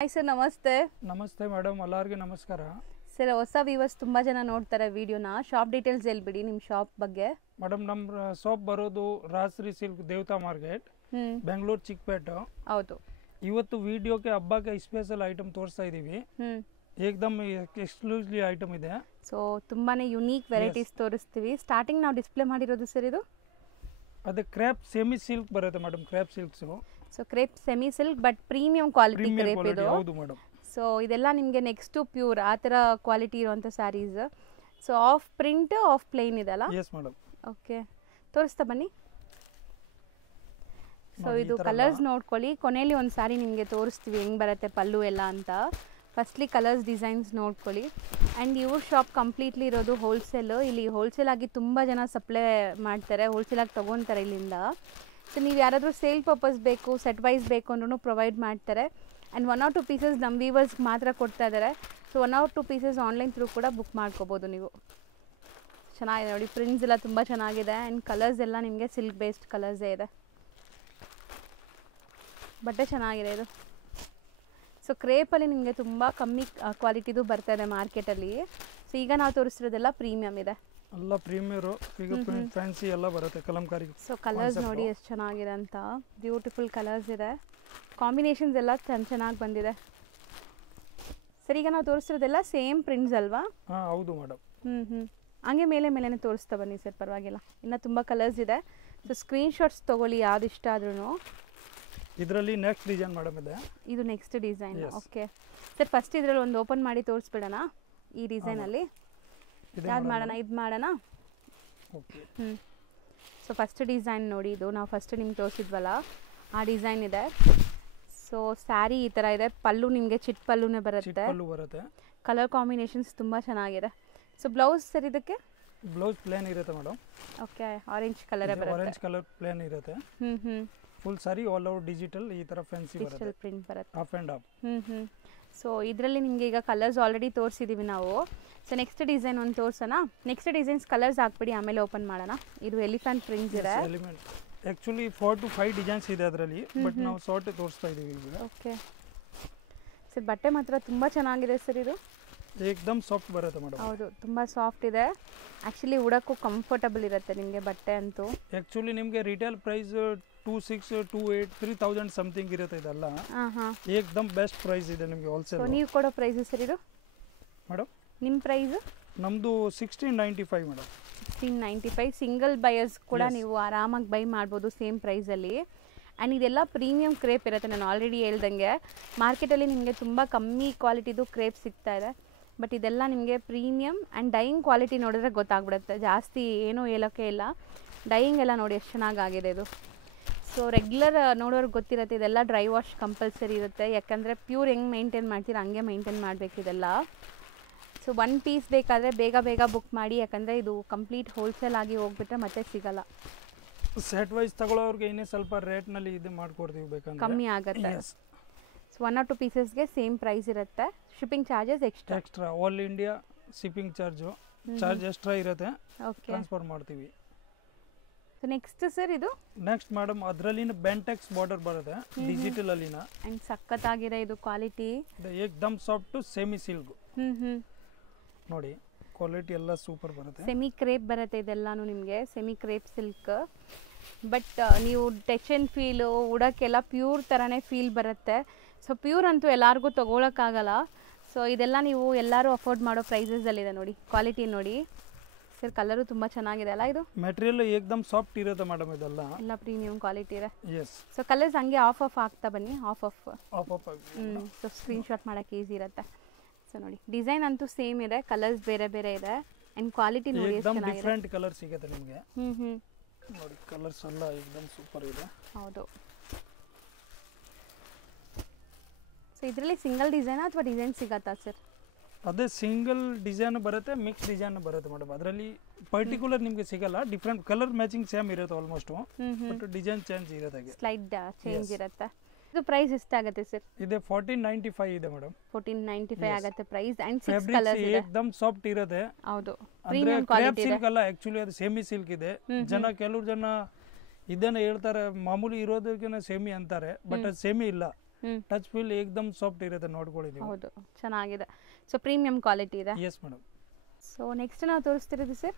Hi sir, ನಮಸ್ತೆ. ನಮಸ್ತೆ madam, ಎಲ್ಲರಿಗೂ ನಮಸ್ಕಾರ. ಸರ್, ಹೊಸ ವ್ಯೂವರ್ಸ್ ತುಂಬ ಜನ ನೋಡ್ತಾರೆ ವಿಡಿಯೋನ. ಶಾಪ್ ಡೀಟೇಲ್ಸ್ ಹೇಳ್ಬಿಡಿ, ನಿಮ್ಮ ಶಾಪ್ ಬಗ್ಗೆ. ಮೇಡಮ್, ನಮ್ಮ ಶಾಪ್ ಬರೋದು ರಾಜಶ್ರೀ ಸಿಲ್ಕ್ ದೇವತಾ ಮಾರ್ಕೆಟ್, ಬೆಂಗಳೂರು ಚಿಕ್ಕಪೇಟೆ. ಹೌದು. ಇವತ್ತು ವಿಡಿಯೋಕ್ಕೆ ಹಬ್ಬಕ್ಕೆ ಸ್ಪೆಷಲ್ ಐಟಮ್ ತೋರಿಸ್ತಾ ಇದ್ದೀವಿ. ಏಕದಮ್ ಎಕ್ಸ್ಕ್ಲೂಸಿವ್ ಐಟಮ್ ಇದೆ. ಸೊ ತುಂಬಾನೇ ಯುನೀಕ್ ವೆರೈಟೀಸ್ ತೋರಿಸ್ತೀವಿ. ಸ್ಟಾರ್ಟಿಂಗ್ ನಾವು ಡಿಸ್ಪ್ಲೇ ಮಾಡಿರೋದು ಸರ್ ಇದು ಅದು ಕ್ರೇಪ್ ಸೆಮಿ ಸಿಲ್ಕ್ ಬರುತ್ತೆ madam. Crepe silks. So crepe semi silk but premium quality crepe ಇದು. ಹೌದು ಮೇಡಮ್. ಸೊ ಇದೆಲ್ಲ ನಿಮಗೆ ನೆಕ್ಸ್ಟ್ ಪ್ಯೂರ್ ಆ ಥರ ಕ್ವಾಲಿಟಿ ಇರುವಂಥ saris. So half print half plain ಇದೆಲ್ಲ. Yes madam. ಓಕೆ, ತೋರಿಸ್ತಾ ಬನ್ನಿ. ಸೊ ಇದು ಕಲರ್ಸ್ ನೋಡ್ಕೊಳ್ಳಿ. ಕೊನೆಯಲ್ಲಿ ಒಂದು ಸಾರಿ ನಿಮಗೆ ತೋರಿಸ್ತೀವಿ ಹೆಂಗೆ ಬರುತ್ತೆ ಪಲ್ಲು ಎಲ್ಲ ಅಂತ. ಫಸ್ಟ್ಲಿ ಕಲರ್ಸ್ ಡಿಸೈನ್ಸ್ ನೋಡ್ಕೊಳ್ಳಿ. ಆ್ಯಂಡ್ ಇವ್ರ ಶಾಪ್ ಕಂಪ್ಲೀಟ್ಲಿ ಇರೋದು ಹೋಲ್ಸೇಲು. ಇಲ್ಲಿ ಹೋಲ್ಸೇಲ್ ಆಗಿ ತುಂಬ ಜನ ಸಪ್ಲೈ ಮಾಡ್ತಾರೆ, ಹೋಲ್ಸೇಲಾಗಿ ತೊಗೊತಾರೆ ಇಲ್ಲಿಂದ. ಸೊ ನೀವು ಯಾರಾದರೂ ಸೇಲ್ ಪರ್ಪಸ್ ಬೇಕು, ಸೆಟ್ ವೈಸ್ ಬೇಕು ಅಂದ್ರೂ ಪ್ರೊವೈಡ್ ಮಾಡ್ತಾರೆ. ಆ್ಯಂಡ್ 1 or 2 ಪೀಸಸ್ ನಮ್ಮ ವೀವರ್ಸ್ಗೆ ಮಾತ್ರ ಕೊಡ್ತಾ ಇದ್ದಾರೆ. So 1 or 2 pieces online through ಕೂಡ ಬುಕ್ ಮಾಡ್ಕೋಬೋದು ನೀವು. ಚೆನ್ನಾಗಿದೆ ನೋಡಿ, ಪ್ರಿಂಟ್ಸ್ ಎಲ್ಲ ತುಂಬ ಚೆನ್ನಾಗಿದೆ. ಆ್ಯಂಡ್ ಕಲರ್ಸ್ ಎಲ್ಲ ನಿಮಗೆ ಸಿಲ್ಕ್ ಬೇಸ್ಡ್ ಕಲರ್ಸೇ ಇದೆ. ಬಟ್ಟೆ ಚೆನ್ನಾಗಿದೆ ಇದು. ಸೊ ಕ್ರೇಪಲ್ಲಿ ನಿಮಗೆ ತುಂಬ ಕಮ್ಮಿ ಕ್ವಾಲಿಟಿದು ಬರ್ತಾ ಇದೆ ಮಾರ್ಕೆಟಲ್ಲಿ. ಸೊ ಈಗ ನಾವು ತೋರಿಸ್ತಿರೋದೆಲ್ಲ ಪ್ರೀಮಿಯಮ್ ಇದೆ. ಎಲ್ಲ ಪ್ರೀಮಿಯರು, ಫ್ಯಾನ್ಸಿ ಎಲ್ಲ ಬರುತ್ತೆ ಕಲಂಕಾರಿ. ಸೊ ಕಲರ್ಸ್ ನೋಡಿ ಎಷ್ಟು ಚೆನ್ನಾಗಿದೆ ಅಂತ. ಬ್ಯೂಟಿಫುಲ್ ಕಲರ್ಸ್ ಇದೆ. ಕಾಂಬಿನೇಷನ್ಸ್ ಎಲ್ಲ ಚೆನ್ನಾಗಿ ಬಂದಿದೆ. ಸರ್, ಈಗ ನಾವು ತೋರಿಸ್ತಿರೋದೆಲ್ಲ ಸೇಮ್ ಪ್ರಿಂಟ್ಸ್ ಅಲ್ವಾ? ಹಾಂ, ಹೌದು ಮೇಡಮ್. ಹಂಗೆ ಮೇಲೆನೇ ತೋರಿಸ್ತಾ ಬನ್ನಿ ಸರ್, ಪರವಾಗಿಲ್ಲ. ಇನ್ನು ತುಂಬ ಕಲರ್ಸ್ ಇದೆ. ಸೊ ಸ್ಕ್ರೀನ್ಶಾಟ್ಸ್ ತೊಗೊಳ್ಳಿ ಯಾವ್ದು ಇಷ್ಟ ಆದ್ರೂ. ಇದರಲ್ಲಿ ನೆಕ್ಸ್ಟ್ ಡಿಸೈನ್ ಮೇಡಮ್ ಇದೆ. ಇದು next design. Okay sir, first ಇದರಲ್ಲಿ ಒಂದು ಓಪನ್ ಮಾಡಿ ತೋರಿಸ್ಬಿಡೋಣ. ಈ ಡಿಸೈನಲ್ಲಿ ಯಾವ್ದು ಮಾಡೋಣ? ಇದು ಮಾಡೋಣ. ಓಕೆ. ಸೊ ಫಸ್ಟ್ ಡಿಸೈನ್ ನೋಡಿ, ಇದು ನಾವು ಫಸ್ಟ್ ನಿಮ್ಗೆ ತೋರಿಸಿದ್ವಲ್ಲ ಆ ಡಿಸೈನ್ ಇದೆ. ಸೊ ಸ್ಯಾರಿ ಈ ಥರ ಇದೆ. ಪಲ್ಲು ನಿಮಗೆ ಚಿಟ್ ಪಲ್ಲುನೇ ಬರುತ್ತೆ. ಕಲರ್ ಕಾಂಬಿನೇಷನ್ಸ್ ತುಂಬ ಚೆನ್ನಾಗಿದೆ. ಸೊ ಬ್ಲೌಸ್ ಸರ್ ಇದಕ್ಕೆ? ಬ್ಲೌಸ್ ಪ್ಲೇನ್ ಇರುತ್ತೆ ಮೇಡಮ್. ಓಕೆ, ಆರೆಂಜ್ ಕಲರ್ ಬರುತ್ತೆ. ಆರೆಂಜ್ ಕಲರ್ ಪ್ಲೇನ್ ಇರುತ್ತೆ. ಫುಲ್ ಸಾರಿ ಆಲ್ ಓವರ್ ಡಿಜಿಟಲ್ ಈ ತರ ಫ್ಯಾನ್ಸಿ ಬರುತ್ತೆ. ಡಿಜಿಟಲ್ ಪ್ರಿಂಟ್ ಬರುತ್ತೆ. Of and of. ಸೊ ಇದರಲ್ಲಿ ನಿಮಗೆ ಈಗ ಕಲರ್ಸ್ ಆಲ್ರೆಡಿ ತೋರಿಸಿದ್ದೀವಿ ನಾವು. ಸೊ ನೆಕ್ಸ್ಟ್ ಡಿಸೈನ್ ಒಂದು ತೋರಿಸೋಣ. ನೆಕ್ಸ್ಟ್ ಡಿಸೈನ್ಸ್ ಕಲರ್ಸ್ ಹಾಕ್ಬಿಡಿ, ಆಮೇಲೆ ಓಪನ್ ಮಾಡೋಣ. ಇದು ಎಲಿಫೆಂಟ್ ಪ್ರಿಂಟ್ಸ್ ಇದೆ. ಆಕ್ಚುಲಿ 4 to 5 ಡಿಸೈನ್ಸ್ ಇದೆ ಅದರಲ್ಲಿ, ಬಟ್ ನಾವು ಶಾರ್ಟ್ ತೋರಿಸ್ತಾ ಇದೀವಿ ಈಗ. ಓಕೆ ಸರ್, ಬಟ್ಟೆ ಮಾತ್ರ ತುಂಬ ಚೆನ್ನಾಗಿದೆ ಸರ್. ಇದು ಏಕದಮ್ ಸಾಫ್ಟ್ ಬರುತ್ತೆ ಮೇಡಮ್. ಹೌದು, ತುಂಬ ಸಾಫ್ಟ್ ಇದೆ. ಆ್ಯಕ್ಚುಲಿ ಉಡಕ್ಕೂ ಕಂಫರ್ಟಬಲ್ ಇರುತ್ತೆ ನಿಮಗೆ ಬಟ್ಟೆ ಅಂತೂ. ಆ್ಯಕ್ಚುಲಿ ನಿಮಗೆ ರಿಟೇಲ್ ಪ್ರೈಸ್ 2600, 2800, 3000 ಸಮಥಿಂಗ್ ಇರುತ್ತೆ. ಇದೆಲ್ಲ ಏಕದಮ್ ಬೆಸ್ಟ್ ಪ್ರೈಸ್ ಇದೆ ನಿಮಗೆ ಹೋಲ್ಸೇಲ್. ನೀವು ಕೊಡೋ ಪ್ರೈಸ್ ಸರ್ ಇದು ಮೇಡಮ್? ನಿಮ್ಮ ಪ್ರೈಸ್ ನಮ್ಮದು 1695 ಮೇಡಮ್. 1695. ಸಿಂಗಲ್ ಬಯರ್ಸ್ ಕೂಡ ನೀವು ಆರಾಮಾಗಿ ಬೈ ಮಾಡ್ಬೋದು ಸೇಮ್ ಪ್ರೈಸಲ್ಲಿ. ಆ್ಯಂಡ್ ಇದೆಲ್ಲ ಪ್ರೀಮಿಯಂ ಕ್ರೇಪ್ ಇರುತ್ತೆ. ನಾನು ಆಲ್ರೆಡಿ ಹೇಳ್ದಂಗೆ ಮಾರ್ಕೆಟಲ್ಲಿ ನಿಮಗೆ ತುಂಬ ಕಮ್ಮಿ ಕ್ವಾಲಿಟಿದು ಕ್ರೇಪ್ ಸಿಗ್ತಾ ಇದೆ. ಬಟ್ ಇದೆಲ್ಲ ನಿಮಗೆ ಪ್ರೀಮಿಯಮ್ ಆ್ಯಂಡ್ ಡೈಯಿಂಗ್ ಕ್ವಾಲಿಟಿ ನೋಡಿದ್ರೆ ಗೊತ್ತಾಗ್ಬಿಡುತ್ತೆ. ಜಾಸ್ತಿ ಏನೂ ಹೇಳೋಕ್ಕೆ ಇಲ್ಲ. ಡೈಯಿಂಗ್ ಎಲ್ಲ ನೋಡಿ ಎಷ್ಟು ಚೆನ್ನಾಗಾಗಿದೆ ಇದು. ಸೊ ರೆಗ್ಯುಲರ್ ನೋಡೋರ್ಗೆ ಗೊತ್ತಿರುತ್ತೆ, ಇದೆಲ್ಲ ಡ್ರೈ ವಾಶ್ ಕಂಪಲ್ಸರಿ ಇರುತ್ತೆ. ಯಾಕಂದರೆ ಪ್ಯೂರ್ ಹೆಂಗೆ ಮೇಂಟೈನ್ ಮಾಡ್ತೀರಾ ಹಂಗೆ ಮೇಂಟೈನ್ ಮಾಡಬೇಕಿದೆಲ್ಲ. ಸೊ 1 ಪೀಸ್ ಬೇಕಾದರೆ ಬೇಗ ಬುಕ್ ಮಾಡಿ, ಯಾಕಂದರೆ ಇದು ಕಂಪ್ಲೀಟ್ ಹೋಲ್ಸೇಲ್ ಆಗಿ ಹೋಗ್ಬಿಟ್ರೆ ಮತ್ತೆ ಸಿಗಲ್ಲ. ಸೆಟ್ ವೈಸ್ ತಗೊಳ್ಳೋರಿಗೆ ಇನ್ನೇ ಸ್ವಲ್ಪ ರೇಟ್ನಲ್ಲಿ ಇದು ಮಾಡ್ಕೊಡ್ತೀವಿ, ಬೇಕಂದ್ರೆ ಕಮ್ಮಿ ಆಗುತ್ತೆ. ಸೊ 1 or 2 ಪೀಸಸ್ಗೆ ಸೇಮ್ ಪ್ರೈಸ್ ಇರುತ್ತೆ. Shipping charges extra. All India shipping charge extra ಇರುತ್ತೆ. ಓಕೆ, ಟ್ರಾನ್ಸ್ಫರ್ ಮಾಡ್ತೀವಿ. ಸೊ ನೆಕ್ಸ್ಟ್ ಸರ್ ಇದು ನೆಕ್ಸ್ಟ್ ಮೇಡಮ್, ಅದರಲ್ಲಿನ ಬೆಂಟೆಕ್ಸ್ ಬಾರ್ಡರ್ ಬರುತ್ತೆ ಡಿಜಿಟಲ್ ಅಲ್ಲಿನ. ಆ್ಯಂಡ್ ಸಖತ್ತಾಗಿದೆ ಇದು ಕ್ವಾಲಿಟಿ. ಏಕದಮ್ ಸಾಫ್ಟ್ ಸೆಮಿ ಸಿಲ್ಕ್ ನೋಡಿ, ಕ್ವಾಲಿಟಿ ಎಲ್ಲ ಸೂಪರ್ ಬರುತ್ತೆ. ಸೆಮಿ ಕ್ರೇಪ್ ಬರುತ್ತೆ ಇದೆಲ್ಲಾನು ನಿಮಗೆ, ಸೆಮಿ ಕ್ರೇಪ್ ಸಿಲ್ಕ್. ಬಟ್ ನೀವು ಟಚ್ ಆ್ಯಂಡ್ ಫೀಲು ಉಡೋಕ್ಕೆಲ್ಲ ಪ್ಯೂರ್ ಥರನೇ ಫೀಲ್ ಬರುತ್ತೆ. ಸೊ ಪ್ಯೂರ್ ಅಂತೂ ಎಲ್ಲರಿಗೂ ತೊಗೊಳಕ್ಕಾಗಲ್ಲ. ಸೊ ಇದೆಲ್ಲ ನೀವು ಎಲ್ಲರೂ ಅಫೋರ್ಡ್ ಮಾಡೋ ಪ್ರೈಸಸಲ್ಲಿದೆ ನೋಡಿ. ಕ್ವಾಲಿಟಿ ನೋಡಿ ಸರ್, ಕಲರು ತುಂಬ ಚೆನ್ನಾಗಿದೆ ಅಲ್ಲ ಇದು. ಮೆಟೀರಿಯಲ್ ಏಕದಮ್ ಸಾಫ್ಟ್ ಇರುತ್ತೆ ಮೇಡಮ್. ಇದೆಲ್ಲ ಎಲ್ಲ ಪ್ರೀಮಿಯಂ ಕ್ವಾಲಿಟಿ ಇದೆ. ಎಸ್. ಸೊ ಕಲರ್ಸ್ ಹಂಗೆ ಆಫ್ ಆಗ್ತಾ ಬನ್ನಿ. ಆಫ್ ಸೊ ಸ್ಕ್ರೀನ್ಶಾಟ್ ಮಾಡೋಕ್ಕೆ ಈಸಿ ಇರುತ್ತೆ. ಸೊ ನೋಡಿ, ಡಿಸೈನ್ ಅಂತೂ ಸೇಮ್ ಇದೆ, ಕಲರ್ಸ್ ಬೇರೆ ಇದೆ. ಆ್ಯಂಡ್ ಕ್ವಾಲಿಟಿ ನೋಡಿ ಎಷ್ಟು ಚೆನ್ನಾಗಿದೆ. ಡಿಫರೆಂಟ್ ಕಲರ್ ಸಿಗುತ್ತೆ ನಿಮಗೆ. ನೋಡಿ, ಕಲರ್ಸ್ ಎಲ್ಲ ಏಕದಮ್ ಸೂಪರ್ ಇದೆ. ಹೌದು. ಸೊ ಇದರಲ್ಲಿ ಸಿಂಗಲ್ ಡಿಸೈನ್ ಅಥವಾ ಡಿಸೈನ್ ಸಿಗತ್ತಾ ಸರ್? ಅದೇ ಸಿಂಗಲ್ ಡಿಸೈನ್ ಬರುತ್ತೆ, ಮಿಕ್ಸ್ ಡಿಸೈನ್ ಬರುತ್ತೆ ಮೇಡಮ್. ಅದರಲ್ಲಿ ಪರ್ಟಿಕ್ಯುಲರ್ ನಿಮಗೆ ಸಿಗಲ್ಲ. ಡಿಫರೆಂಟ್ ಕಲರ್ ಮ್ಯಾಚಿಂಗ್ ಸೇಮ್ ಇರುತ್ತೆ ಆಲ್ಮೋಸ್ಟ್, ಬಟ್ ಡಿಸೈನ್ ಚೇಂಜ್ ಇರುತ್ತೆ. ಸ್ಲೈಡ್ ಚೇಂಜ್ ಇರುತ್ತೆ. ಇದು ಪ್ರೈಸ್ ಎಷ್ಟಾಗುತ್ತೆ ಸರ್? ಇದೆ 1495 ಇದೆ ಮೇಡಮ್. 1495 ಆಗುತ್ತೆ ಪ್ರೈಸ್. ಅಂಡ್ 6 ಕಲರ್ಸ್ ಇದೆ. ಏಕದಮ್ ಸಾಫ್ಟ್ ಇರುತ್ತೆ. ಹೌದು, ಪ್ರೀಮಿಯಂ ಕ್ವಾಲಿಟಿ ಇದೆ. ಸಿಲ್ಕ್ ಅಲ್ಲ, ಆಕ್ಚುಲಿ ಅದು ಸೆಮಿ ಸಿಲ್ಕ್ ಇದೆ. ಕೆಲವರು ಜನ ಇದನ್ನ ಹೇಳ್ತಾರೆ, ಮಾಮೂಲಿ ಇರೋದಕ್ಕಿಂತ ಸೆಮಿ ಅಂತಾರೆ, ಬಟ್ ಅದು ಸೆಮಿ ಇಲ್ಲ. ಹ್ಮ್ ಟಚ್ ಫೀಲ್ ಏಕ್ದಮ್ ಸಾಫ್ಟ್ ಇರುತ್ತೆ ನೋಡ್ಕೊಳ್ಳಿ ನೀವು. ಹೌದು ಚೆನ್ನಾಗಿದೆ. ಸೊ ಪ್ರೀಮಿಯಂ ಕ್ವಾಲಿಟಿ ಇದೆ. Yes madam. ಸೊ ನೆಕ್ಸ್ಟ್ ನಾವು ತೋರಿಸ್ತಿರೋದು ಸರ್.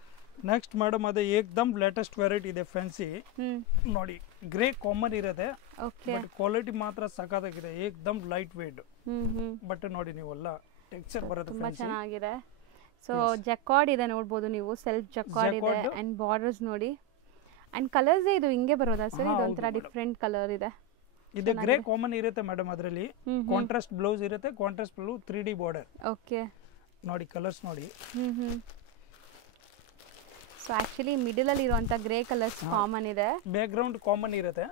ನೆಕ್ಸ್ಟ್ ಮೇಡಮ್ ಅದೇ ಏಕ್ದಮ್ ಲೇಟೆಸ್ಟ್ ವೆರೈಟಿ ಇದೆ ಫ್ಯಾನ್ಸಿ. ಹ್ಮ್ ನೋಡಿ ಗ್ರೇ ಕಾಮನ್ ಇರುತ್ತೆ, ಓಕೆ. ಬಟ್ ಕ್ವಾಲಿಟಿ ಮಾತ್ರ ಸಖತ್ತಾಗಿದೆ. ಏಕ್ದಮ್ ಲೈಟ್ ವೇಟ್ ಹ್ಮ್ ಬಟ್ ನೋಡಿ ನೀವೆಲ್ಲ ಟೆಕ್ಸ್ಚರ್ ಬರುತ್ತೆ ತುಂಬಾ ಫ್ಯಾನ್ಸಿ. ಚೆನ್ನಾಗಿದೆ. ಸೊ ಜಕಾರ್ಡ್ ಇದೆ ನೋಡ್ಬೋದು ನೀವು, ಸೆಲ್ಫ್ ಜಕಾರ್ಡ್ ಇದೆ Jacquard. ಅಂಡ್ ಬಾರ್ಡರ್ಸ್ ನೋಡಿ. ಅಂಡ್ ಕಲರ್ಸ್ ಇದು ಹಿಂಗೆ ಬರೋದಾ ಸರ್? ಹಾ, ಇದು ಹೌದು ಒಂಥರ madam. ಡಿಫ್ರೆಂಟ್ ಕಲರ್ ಇದೆ. ಇದು ಗ್ರೇ ಕಾಮನ್ ಇರುತ್ತೆ ಮೇಡಮ್. ಅದರಲ್ಲಿ ಹ್ಮ್ ಕಾಂಟ್ರಾಸ್ಟ್ ಬ್ಲೌಸ್ ಇರುತ್ತೆ, contrast blue 3D border. Okay. ನೋಡಿ ಕಲರ್ಸ್ ನೋಡಿ. ಹ್ಮ್ ಸೊ ಆಕ್ಚುಲಿ ಮಿಡಲ್ ಅಲ್ಲಿ ಇರುವಂತ ಗ್ರೇ ಕಲರ್ಸ್ ಕಾಮನ್ ಇದೆ. ಬ್ಯಾಕ್ ಗ್ರೌಂಡ್ ಕಾಮನ್ ಇರುತ್ತೆ.